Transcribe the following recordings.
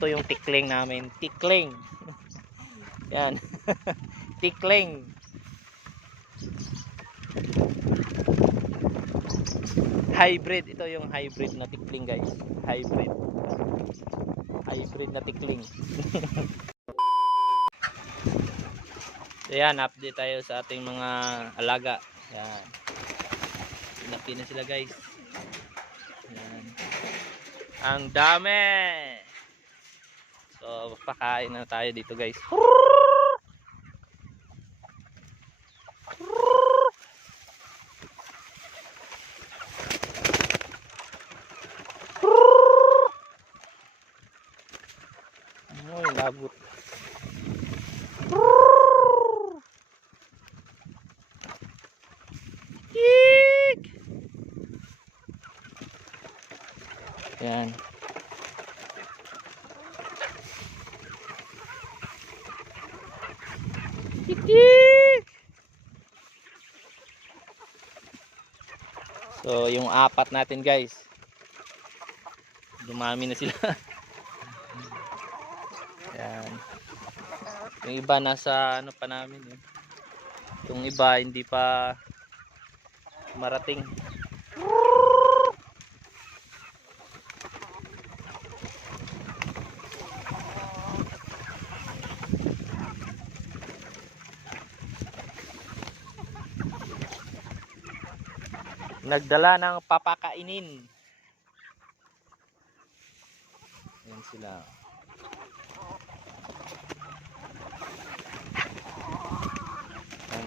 Ito yung tikling namin. Tikling. Yan. tikling. Hybrid. Ito yung hybrid na tikling guys. Hybrid. Hybrid na tikling. so yan, update tayo sa ating mga alaga. Yan. Pinaki na sila guys. Yan. Ang dami! So, pakain na tayo dito guys. Uy, labot. So, yung apat natin guys. Dumami na sila. Yan. Yung iba nasa ano pa namin eh. Yung iba hindi pa marating. Nagdala ng papakainin. Yan sila. Yan.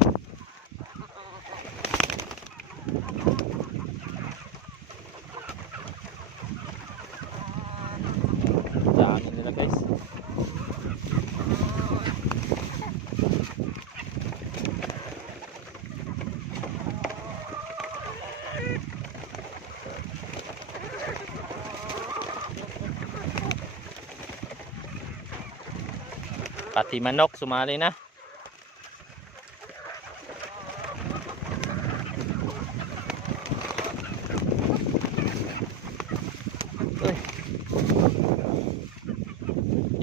Dami nila guys. Pati manok sumali na.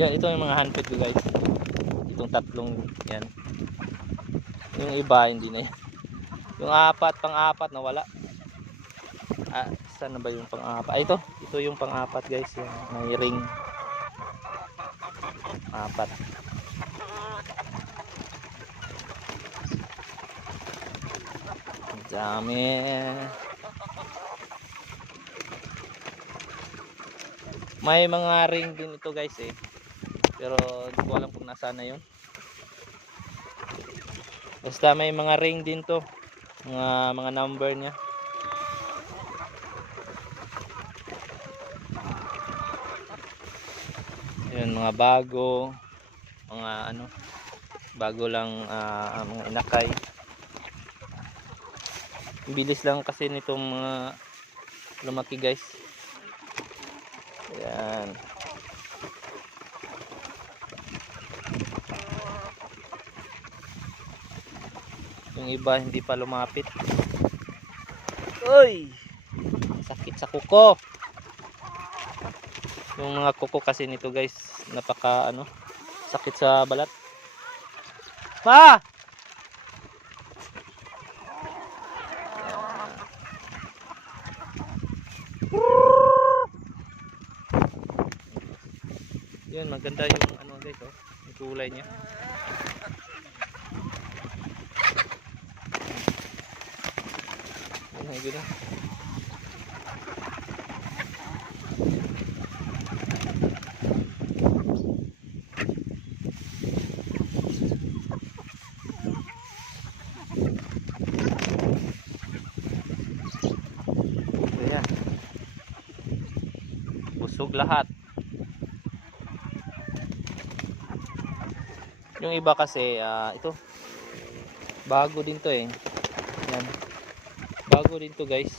Yan, ito yung mga handpid ko guys. Itong tatlong yan. Yung iba hindi na yan. Yung apat, pang-apat nawala. Ah, saan na ba yung pang-apat? Ah, ito. Ito yung pang-apat guys. Yung may ring. Apat. Dami. May mga ring din ito guys eh. Pero hindi ko alam kung nasaan na yun. Basta may mga ring din to. Mga mga number niya. Yun mga bago. Mga ano. Bago lang ah, mga inakay. Bilis lang kasi nitong mga lumaki guys. Ayan. Yung iba hindi pa lumapit. Uy! Sakit sa kuko. Yung mga kuko kasi nito guys, napaka ano, sakit sa balat. Pa! Yun, maganda yung ano oh. Yung kulay niya. Yun, ang ganda. Ayan. Busog lahat. Yung iba kasi, ah, ito. Bago din to eh. Yan. Bago din to guys.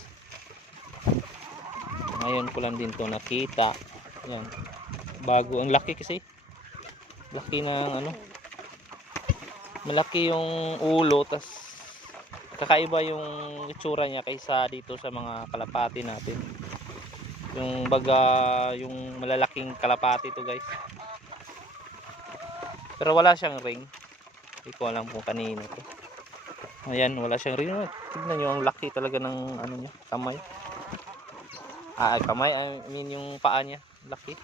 Ngayon ko lang din to nakita. Yan. Bago. Ang laki kasi. Laki ng ano. Malaki yung ulo. tas kakaiba yung itsura niya kaysa dito sa mga kalapati natin. Yung baga, yung malalaking kalapati to guys. Pero wala siyang ring. Hindi ko alam kung kanino to. Ayan, wala siyang ring. Oh, Tignan nyo, ang laki talaga ng ano niya, kamay. Ah, ay, kamay, I mean yung paa niya. Laki.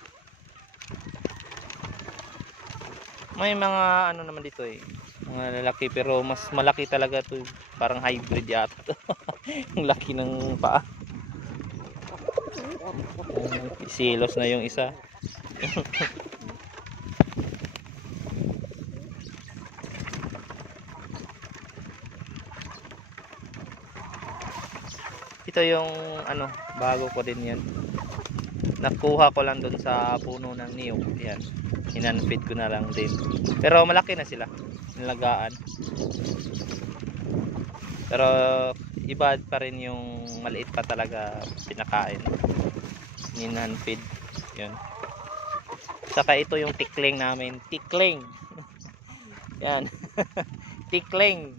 May mga ano naman dito eh. Mga lalaki pero mas malaki talaga to. Parang hybrid yata. yung laki ng paa. Silos na yung isa. Ito yung ano, bago ko din yan. Nakuha ko lang dun sa puno ng niyog. Yan. Hinanfeed ko na lang din. Pero malaki na sila. Nilagaan. Pero iba pa rin yung maliit pa talaga pinakain. Hinanfeed. Yan. Saka ito yung tikling namin. Tikling. Yan. tikling.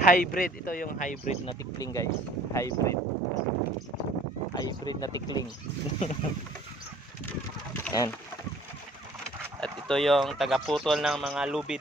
Hybrid. Ito yung hybrid na tikling guys. Hybrid. Hybrid na tikling. At ito yung tagaputol ng mga lubid